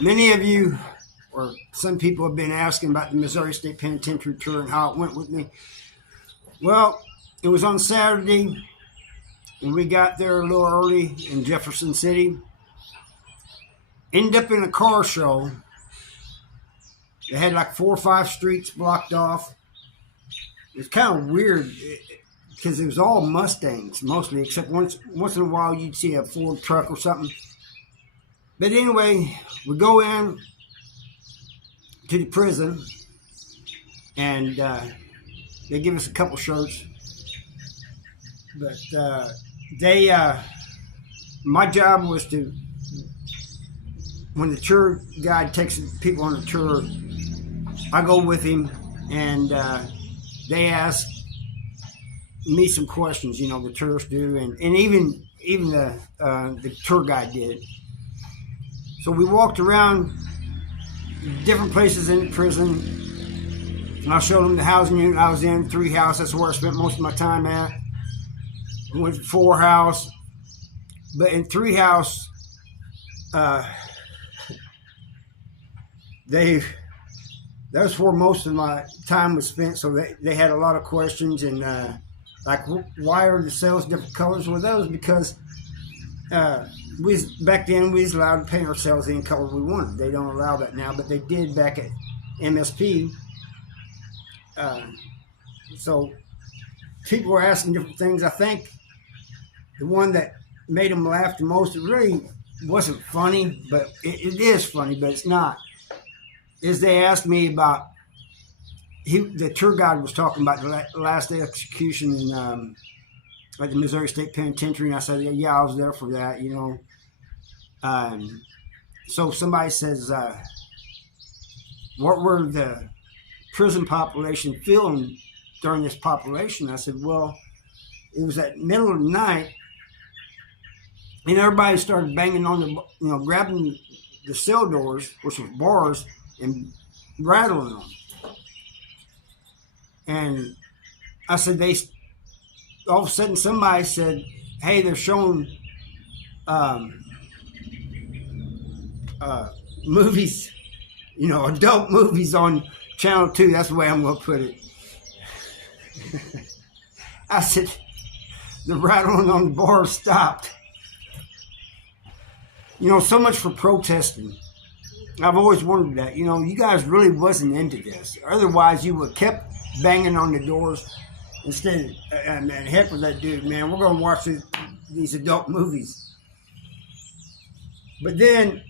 Many of you, or some people, have been asking about the Missouri State Penitentiary tour and how it went with me. Well, it was on Saturday, and we got there a little early in Jefferson City. Ended up in a car show. They had like 4 or 5 streets blocked off. It was kind of weird because it was all Mustangs mostly, except once in a while you'd see a Ford truck or something. But anyway, we go in to the prison, and they give us a couple shirts. But my job was to, when the tour guide takes people on a tour, I go with him, and they ask me some questions, the tourists do, and even the tour guide did. So we walked around different places in the prison, and I showed them the housing unit I was in, 3 House. That's where I spent most of my time at. I went to 4 House, but in 3 House, that's where most of my time was spent. So they had a lot of questions, and like, why are the cells different colors? Well, that was because back then we was allowed to paint our cells any color we wanted. They don't allow that now, but they did back at MSP. So people were asking different things. I think the one that made them laugh the most, it really wasn't funny, but it is funny, but it's not, is they asked me about, the tour guide was talking about the last execution in at the Missouri State Penitentiary, and I said, yeah, I was there for that, So somebody says, what were the prison population feeling during this population? I said, well, it was at middle of the night, and everybody started banging on the, grabbing the cell doors, which were bars, and rattling them. And I said, all of a sudden somebody said, hey, they're showing movies, adult movies on Channel 2. That's the way I'm going to put it. I said, the rattling on the bar stopped. So much for protesting. I've always wondered that. You guys really wasn't into this. Otherwise, you would have kept banging on the doors instead of, and heck with that dude, man, we're going to watch these adult movies. But then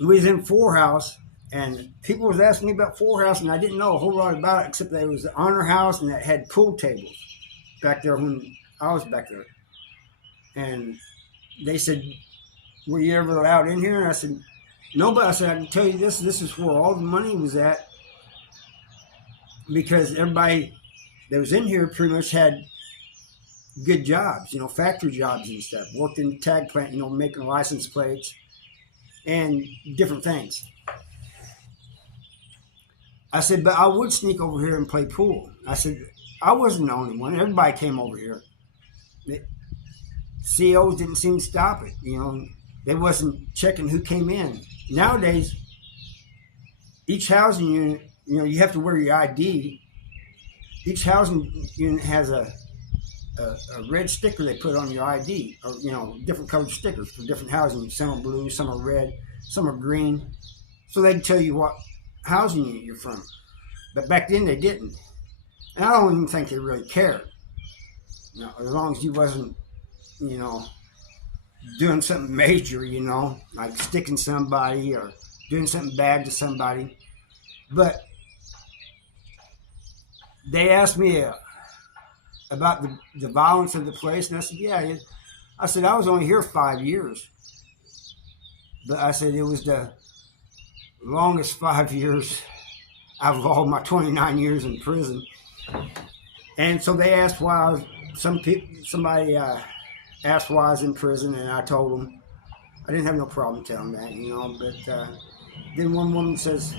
we was in 4 House, and people was asking me about 4 House, and I didn't know a whole lot about it, except that it was the honor house, and that had pool tables back there when I was back there. And they said, were you ever allowed in here? And I said, no, but I said, I can tell you this is where all the money was at, because everybody that was in here pretty much had good jobs, factory jobs and stuff, worked in the tag plant, making license plates and different things. I said, but I would sneak over here and play pool. I said, I wasn't the only one. Everybody came over here. The COs didn't seem to stop it. They wasn't checking who came in. Nowadays, each housing unit, you have to wear your ID. Each housing unit has a red sticker they put on your ID, or different colored stickers for different housing units. Some are blue, some are red, some are green, so they can tell you what housing unit you're from. But back then they didn't, and I don't even think they really cared. As long as you wasn't, doing something major, like sticking somebody or doing something bad to somebody. But they asked me about the violence of the place, and I said, yeah. I said, I was only here 5 years. But I said, it was the longest 5 years out of all my 29 years in prison. And so they asked why somebody asked why I was in prison, and I told them. I didn't have no problem telling that, but then one woman says,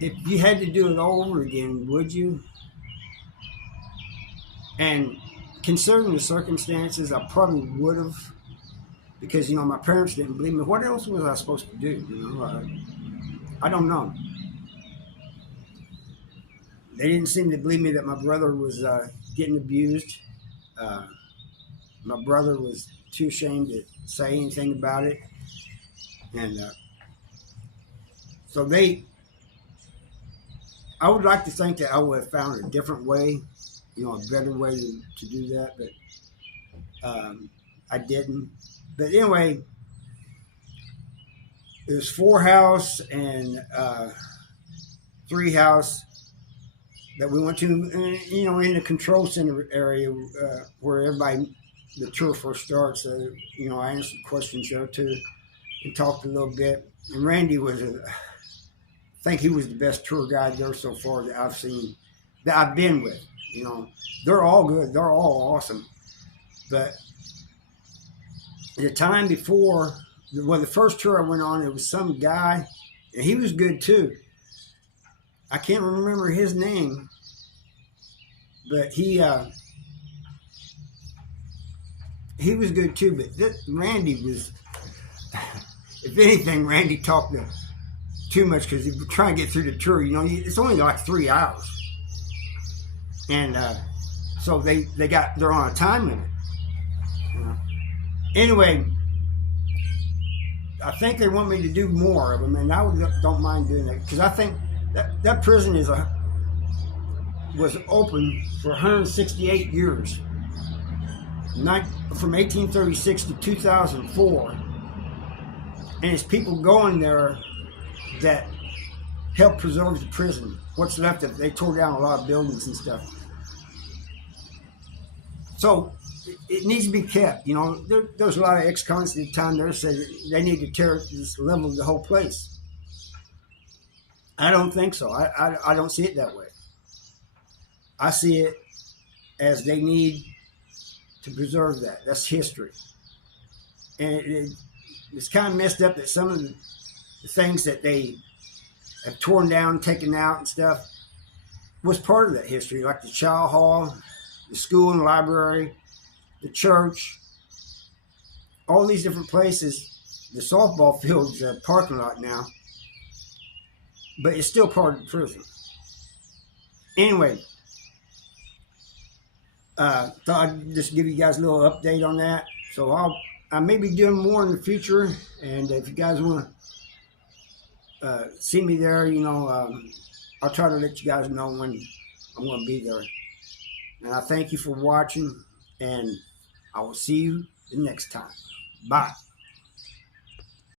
if you had to do it all over again, would you? And considering the circumstances, I probably would have, because, you know, my parents didn't believe me. What else was I supposed to do? You know, I don't know. They didn't seem to believe me that my brother was getting abused. Uh, my brother was too ashamed to say anything about it. And so I would like to think that I would have found a different way, you know, a better way to do that, but I didn't. But anyway, it was 4 house and 3 house that we went to, you know, in the control center area where everybody, the tour first starts. You know, I answered questions there too and talked a little bit. And Randy was I think he was the best tour guide there so far that I've seen, that I've been with. You know, they're all good. They're all awesome. But the time before, well, the first tour I went on, it was some guy, and he was good too. I can't remember his name, but he was good too. But Randy was, if anything, Randy talked too much because he was trying to get through the tour. You know, it's only like 3 hours, and so they're on a time limit. You know? Anyway, I think they want me to do more of them, and I don't mind doing that because I think that prison was open for 168 years, from 1836 to 2004, and it's people going there that helped preserve the prison. What's left of it, they tore down a lot of buildings and stuff. So it needs to be kept. You know, there's a lot of ex-cons at the time there said they need to tear this level of the whole place. I don't think so. I don't see it that way. I see it as they need to preserve that. That's history. And it's kind of messed up that some of the things that they have torn down, taken out and stuff was part of that history, like the chow hall, the school and library, the church, all these different places. The softball field's a parking lot now, but it's still part of the prison. Anyway, thought I'd just give you guys a little update on that. So I may be doing more in the future, and if you guys want to see me there, you know, I'll try to let you guys know when I'm going to be there. And I thank you for watching, and I will see you the next time. Bye.